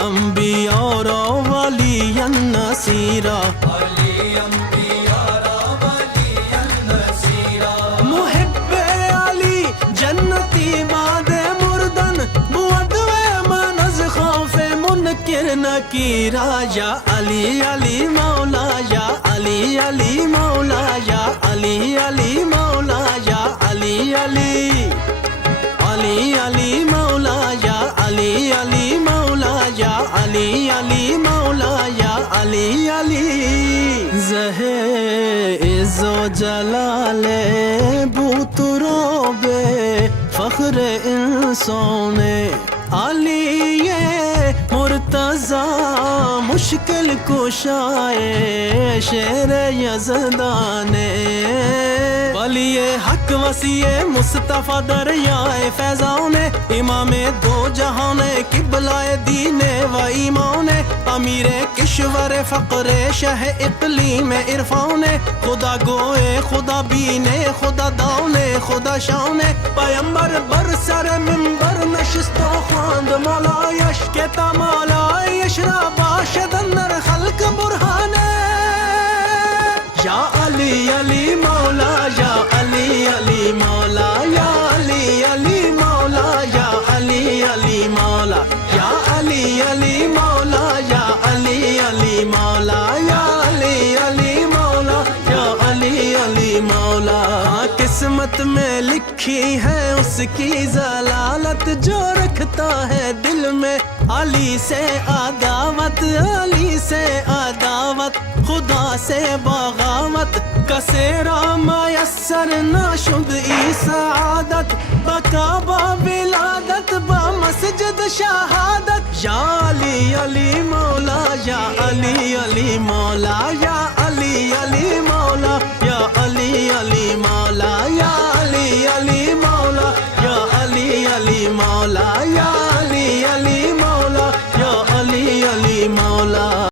انبیاء را ولی نصیرا محب علی جنتی بعد مردن بود من از خوف منکر نکیرا یا علی علی مولا یا علی علی مولا یا علی علی مولا یا علی علی علی علی مولا یا علی علی مولا یا علی علی مولا یا علی علی زہ عز و جلال بوت روب فخر انسان علی مرتضی مشکل کشائے شیر یزدان ولی حق وسیع مصطفیٰ دریائے فیضان امام دو جہان قبلہ دین و ایمان امیر کشور فقر شہ اقلیم عرفان خدا گوئے خدا بینے خدا دانے خدا شان پیمبر بر سر منبر نشست و خواند مولا یش کتا مولا یش را باشد اندر خلق برہانے یا علی علی مولا یا علی علی مولا یا علی علی مولا یا علی علی مولا یا علی علی مولا یا علی علی مولا یا علی علی مولا یا علی علی مولا قسمت میں لکھی ہے اس کی ضلالت جو رکھتا ہے دل میں علی سے عداوت علی سے عداوت خدا سے بغاوت کسیرا میسر ناشد ای سعادت بکعبہ ولادت بمسجد شہادت یا علی علی مولا یا علی علی مولا یا